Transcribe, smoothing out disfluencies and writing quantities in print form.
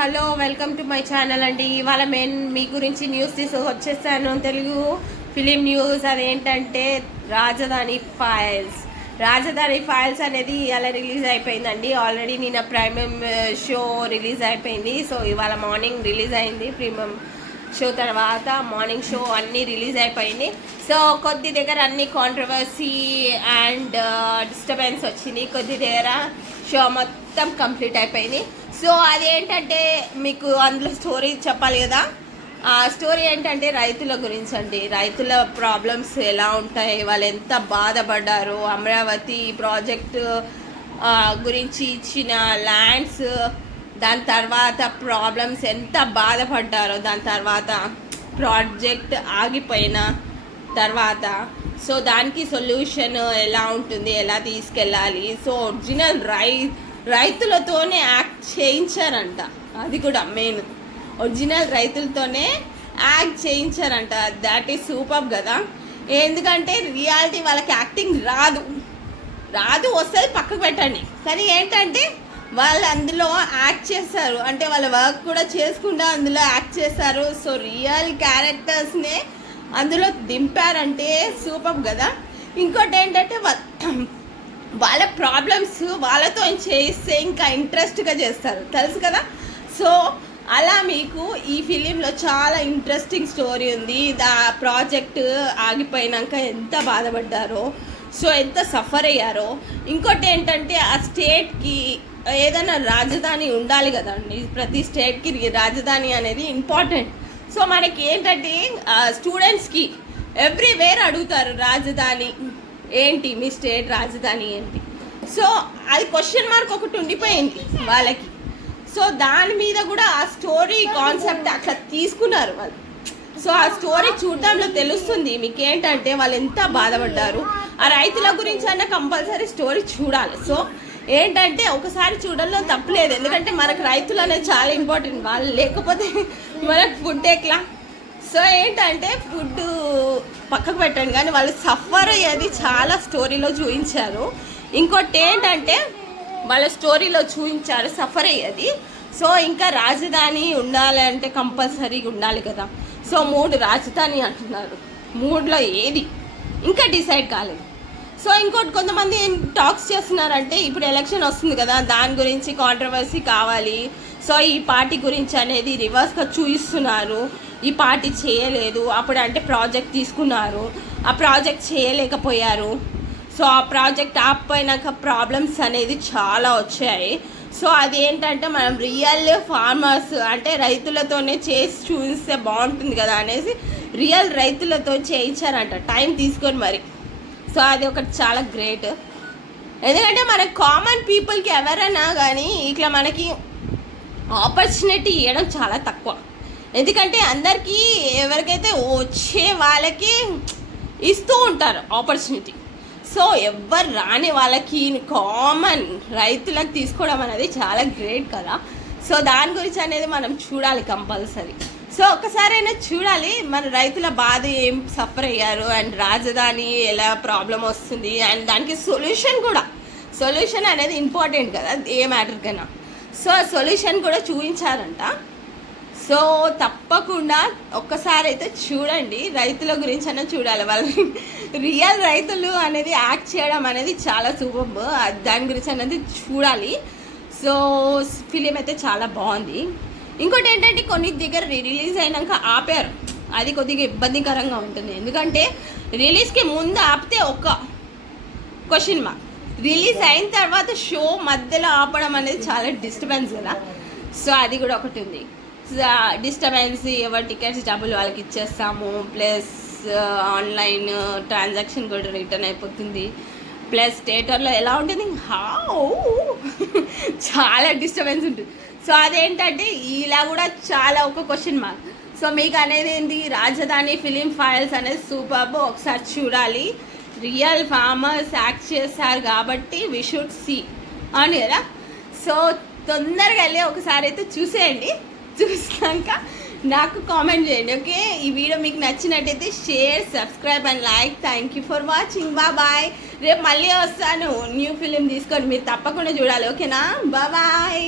Hello welcome to my channel అండి. ఇవాళ మీ గురించి న్యూస్ వచ్చేసాను. Telugu film news. అదేంటంటే రాజధాని ఫైల్స్ అనేది ఇవాళ రిలీజ్ అయిపోయిందండి. ఆల్రెడీ నిన్న ప్రీమియం షో రిలీజ్ అయిపోయింది. సో ఇవాళ మార్నింగ్ రిలీజ్ అయింది. ప్రీమియం షో తర్వాత మార్నింగ్ షో అన్నీ రిలీజ్ అయిపోయింది. సో కొద్ది దగ్గర అన్ని కాంట్రవర్సీ అండ్ డిస్టర్బెన్స్ వచ్చింది. కొద్ది దగ్గర షో మొత్తం కంప్లీట్ అయిపోయింది. సో అదేంటంటే మీకు అందులో స్టోరీ చెప్పాలి కదా. ఆ స్టోరీ ఏంటంటే రైతుల గురించి అండి. రైతుల ప్రాబ్లమ్స్ ఎలా ఉంటాయి, వాళ్ళు ఎంత బాధపడ్డారు, అమరావతి ప్రాజెక్టు గురించి ఇచ్చిన ల్యాండ్స్, దాని తర్వాత ప్రాబ్లమ్స్ ఎంత బాధపడ్డారో, దాని తర్వాత ప్రాజెక్ట్ ఆగిపోయిన తర్వాత సో దానికి సొల్యూషన్ ఎలా ఉంటుంది, ఎలా తీసుకెళ్ళాలి. సో ఒరిజినల్ రైతులతోనే యాక్ట్ చేయించారంట. అది కూడా మెయిన్ ఒరిజినల్ రైతులతోనే యాక్ట్ చేయించారంట. దాట్ ఈస్ సూపర్ కదా. ఎందుకంటే రియాలిటీ వాళ్ళకి యాక్టింగ్ రాదు వస్తుంది పక్కకు పెట్టండి. కానీ ఏంటంటే వాళ్ళు అందులో యాక్ట్ చేస్తారు. అంటే వాళ్ళ వర్క్ కూడా చేసుకుంటూ అందులో యాక్ట్ చేస్తారు. సో రియల్ క్యారెక్టర్స్నే అందులో దింపారంటే సూపర్ కదా. ఇంకోటి ఏంటంటే వాళ్ళ ప్రాబ్లమ్స్ వాళ్ళతో చేయిస్తే ఇంకా ఇంట్రెస్ట్గా చేస్తారు, తెలుసు కదా. సో అలా మీకు ఈ ఫిలింలో చాలా ఇంట్రెస్టింగ్ స్టోరీ ఉంది. ప్రాజెక్ట్ ఆగిపోయినాక ఎంత బాధపడ్డారో, సో ఎంత సఫర్ అయ్యారో. ఇంకోటి ఏంటంటే ఆ స్టేట్కి ఏదైనా రాజధాని ఉండాలి కదండి. ప్రతి స్టేట్కి రాజధాని అనేది ఇంపార్టెంట్. సో మనకి ఏంటంటే స్టూడెంట్స్కి ఎవ్రీవేర్ అడుగుతారు రాజధాని ఏంటి, మీ స్టేట్ రాజధాని ఏంటి. సో అది క్వశ్చన్ మార్క్ ఒకటి ఉండిపోయింది వాళ్ళకి. సో దాని మీద కూడా ఆ స్టోరీ కాన్సెప్ట్ అట్లా తీసుకున్నారు వాళ్ళు. సో ఆ స్టోరీ చూడడంలో తెలుస్తుంది మీకు ఏంటంటే వాళ్ళు ఎంత బాధపడ్డారు. ఆ రైతుల గురించి అన్న కంపల్సరీ స్టోరీ చూడాలి. సో ఏంటంటే ఒకసారి చూడడంలో తప్పలేదు. ఎందుకంటే మనకు రైతులు అనేది చాలా ఇంపార్టెంట్. వాళ్ళు లేకపోతే మనకు ఫుడ్ ఎట్లా. సో ఏంటంటే ఫుడ్ పక్కకు పెట్టండి, కానీ వాళ్ళు సఫర్ అయ్యేది చాలా స్టోరీలో చూపించారు. ఇంకోటి ఏంటంటే వాళ్ళ స్టోరీలో చూపించారు సఫర్ అయ్యేది. సో ఇంకా రాజధాని ఉండాలి అంటే కంపల్సరీగా ఉండాలి కదా. సో 3 రాజధాని అంటున్నారు. 3లో ఏది ఇంకా డిసైడ్ కాలేదు. సో ఇంకోటి కొంతమంది టాక్స్ చేస్తున్నారంటే ఇప్పుడు ఎలక్షన్ వస్తుంది కదా, దాని గురించి కాంట్రవర్సీ కావాలి. సో ఈ పార్టీ గురించి అనేది రివర్స్గా చూపిస్తున్నారు. ఈ పార్టీ చేయలేదు, అప్పుడు అంటే ప్రాజెక్ట్ తీసుకున్నారు, ఆ ప్రాజెక్ట్ చేయలేకపోయారు. సో ఆ ప్రాజెక్ట్ ఆగిపోయినాక ప్రాబ్లమ్స్ అనేది చాలా వచ్చాయి. సో అదేంటంటే మనం రియల్ ఫార్మర్స్ అంటే రైతులతోనే చేసి చూపిస్తే బాగుంటుంది కదా అనేసి రియల్ రైతులతో చేయించారంట టైం తీసుకొని మరి. సో అది ఒకటి చాలా గ్రేట్. ఎందుకంటే మన కామన్ పీపుల్కి ఎవరైనా కానీ ఇట్లా మనకి ఆపర్చునిటీ ఇవ్వడం చాలా తక్కువ. ఎందుకంటే అందరికీ ఎవరికైతే వచ్చే వాళ్ళకి ఇస్తూ ఉంటారు ఆపర్చునిటీ. సో ఎవరు రాని వాళ్ళకి కామన్ రైతులకు తీసుకోవడం అనేది చాలా గ్రేట్ కదా. సో దాని గురించి అనేది మనం చూడాలి కంపల్సరీ. సో ఒక్కసారైనా చూడాలి మన రైతుల బాధ ఏం సఫర్ అయ్యారు అండ్ రాజధాని ఎలా ప్రాబ్లం వస్తుంది అండ్ దానికి సొల్యూషన్ అనేది ఇంపార్టెంట్ కదా ఏ మ్యాటర్ కన్నా. సో సొల్యూషన్ కూడా చూపించారంట. సో తప్పకుండా ఒక్కసారి అయితే చూడండి. రైతుల గురించి అన్న చూడాలి. వాళ్ళు రియల్ రైతులు అనేది యాక్ట్ చేయడం అనేది చాలా సూపర్. దాని గురించి అనేది చూడాలి. సో ఫిలిం అయితే చాలా బాగుంది. ఇంకోటి ఏంటంటే కొన్ని దగ్గర రిలీజ్ అయినాక ఆపారు. అది కొద్దిగా ఇబ్బందికరంగా ఉంటుంది. ఎందుకంటే రిలీజ్కి ముందు ఆపితే ఒక క్వశ్చన్ మార్క్, రిలీజ్ అయిన తర్వాత షో మధ్యలో ఆపడం అనేది చాలా డిస్టర్బెన్స్ కదా. సో అది కూడా ఒకటి ఉంది. డిస్టర్బెన్స్. ఎవరి టికెట్స్ డబ్బులు వాళ్ళకి ఇచ్చేస్తాము, ప్లస్ ఆన్లైన్ ట్రాన్సాక్షన్ కూడా రిటర్న్ అయిపోతుంది, ప్లస్ థియేటర్లో ఎలా ఉంటుంది చాలా డిస్టర్బెన్స్ ఉంటుంది. సో అదేంటంటే ఇలా కూడా చాలా ఒక క్వశ్చన్ మార్క్. సో మీకు అనేది ఏంటి, రాజధాని ఫిలిం ఫైల్స్ అనేది సూపర్. ఒకసారి చూడాలి. రియల్ ఫార్మర్స్ యాక్ట్ చేస్తారు కాబట్టి వి షుడ్ సీ అవును కదా. సో తొందరగా వెళ్ళి ఒకసారి అయితే చూసేయండి. చూసాక నాకు కామెంట్ చేయండి. ఓకే, ఈ వీడియో మీకు నచ్చినట్టయితే share, subscribe and like. Thank you for watching. Bye. రేపు మళ్ళీ వస్తాను న్యూ ఫిలిం తీసుకొని, మీరు తప్పకుండా చూడాలి. ఓకేనా, బాయ్.